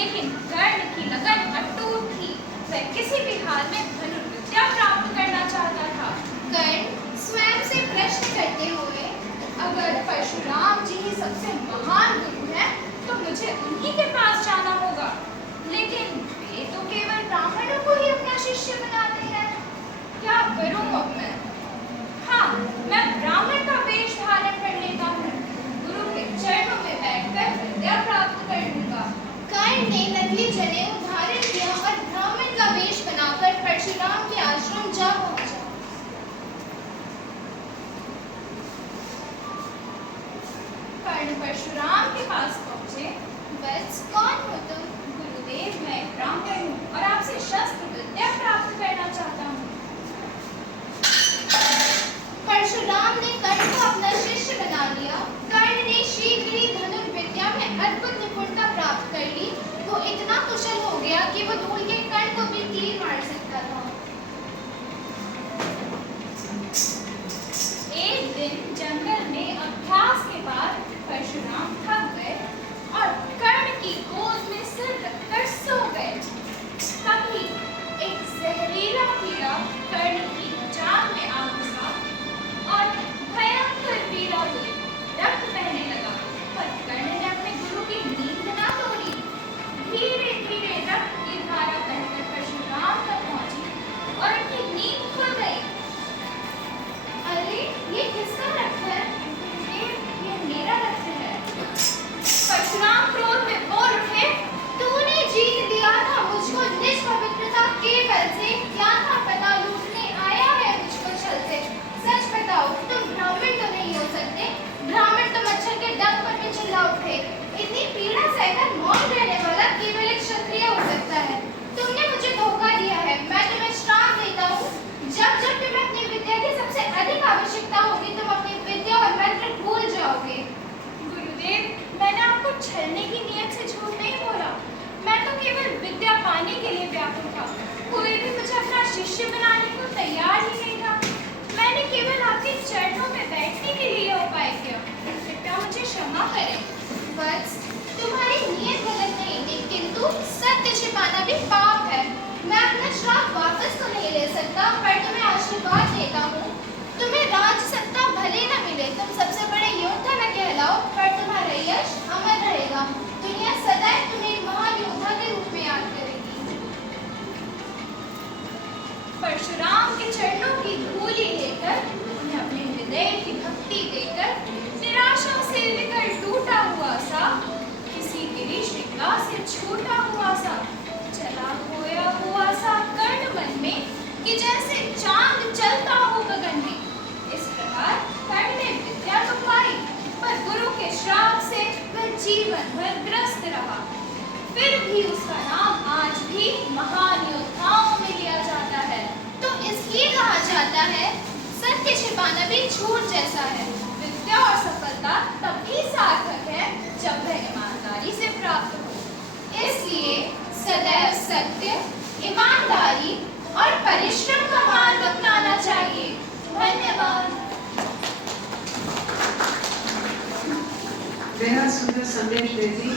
लेकिन कर्ण की लगन अटूट थी। वह किसी भी हाल में धनुर्विद्या प्राप्त करना चाहता था। कर्ण स्वयं से प्रश्न करते हुए, अगर परशुराम जी ही सबसे महान गुरु हैं, तो मुझे उन्हीं के पास जाना होगा। लेकिन वे तो केवल ब्राह्मणों को ही अपना शिष्य बनाते हैं। क्या करूं अब मैं? हाँ, मैं ब्राह्मण का वेश धारण कर लेता हूँ। गुरु के चरणों में बैठकर विद्या प्राप्त कर लूंगा। कर्ण ने नकली जनेऊ धारण किया और ब्राह्मण का वेश बनाकर परशुराम के आश्रम जा पहुंचा। कर्ण परशुराम के पास पहुंचे। वत्स, कौन हो तुम? गुरुदेव, मैं ब्राह्मण हूँ और आपसे शस्त्र विद्या प्राप्त करना चाहता हूँ। परशुराम ने कर्ण को अपना शिष्य बना लिया। कर्ण ने शीघ्र ही धनुर्विद्या में अद्भुत निपुणता प्राप्त कर ली। वो इतना कुशल हो गया कि वो धूल के कण को भी तीर मार सकता था। एक दिन जंगल में अभ्यास के बाद परशुराम थक गए और कर्ण की गोद में सिर रखकर सो गए। तभी एक जहरीला कीड़ा कर्ण की जान में आ घुसा और भयंकर पीड़ा हुई। रक्त बहने लगा, पर कर्ण ने अपने गुरु की नींद ना तोड़ी। धीरे धीरे रक्त की धारा बहकर परशुराम तक पहुंची और उनकी नींद खुल गई। अरे, ये किसका रक्त है? ये मेरा रक्त है। परशुराम क्रोध में बोल उठे, तूने जीत दिया था मुझको निज पवित्रता के बल से। क्या था पता लूटने आया है मुझको छल से। सच बताओ, तुम ब्राह्मण तो नहीं हो सकते। ब्राह्मण तो मच्छर के डंक पर भी चिल्ला उठे। इतनी पीड़ा सहकर मौन रहने वाला केवल एक क्षत्रिय हो सकता है। तुमने मुझे धोखा दिया है। मैं तुम्हें श्राप देता हूँ, जब जब तुम्हें अपनी विद्या की सबसे अधिक आवश्यकता होगी, तुम अपनी विद्या और मंत्र भूल जाओगे। गुरुदेव, मैंने आपको छलने की नीयत से झूठ नहीं बोला। मैं तो केवल विद्या पाने के लिए व्याकुल था। कोई भी मुझे अपना शिष्य बनाने को तैयार ही नहीं था। मैंने केवल आपके चरणों में बैठने के लिए यह उपाय किया। कृपया मुझे क्षमा करें। वत्स, तुम्हारी नीयत गलत नहीं थी, किंतु सत्य छिपाना भी पाप है। मैं अपना श्राप वापस तो नहीं ले सकता, पर तुम्हें आशीर्वाद देता हूँ। तुम्हें राज सत्ता भले न मिले, तुम सबसे बड़े योद्धा न कहलाओ, पर तुम्हारा यश अमर रहेगा। दुनिया सदैव तुम्हें एक महान योद्धा के रूप में याद करेगी। परशुराम के चरणों की धूली लेकर, उन्हें अपने हृदय की भक्ति देकर, निराशा से विकल टूटा हुआ सा, किसी गिरी श्रृंगार से छूटा हुआ सा, चला खोया हुआ सा कर्ण मन में कि जैसे चांद चलता हो गगन में। इस प्रकार कर्ण ने विद्या तो पाई, पर गुरु के श्राप से वह जीवन भर ग्रस्त रहा। फिर भी उसका नाम आज भी महान योद्धाओं में लिया जाता है। तो इसलिए कहा जाता है, सत्य छिपाना भी झूठ जैसा है। विद्या और सफलता तभी सार्थक है जब वह ईमानदारी से प्राप्त हो। इसलिए सदैव सत्य, ईमानदारी और परिश्रम का मार्ग अपनाना चाहिए। धन्यवाद। बेहद सुंदर संदेश देती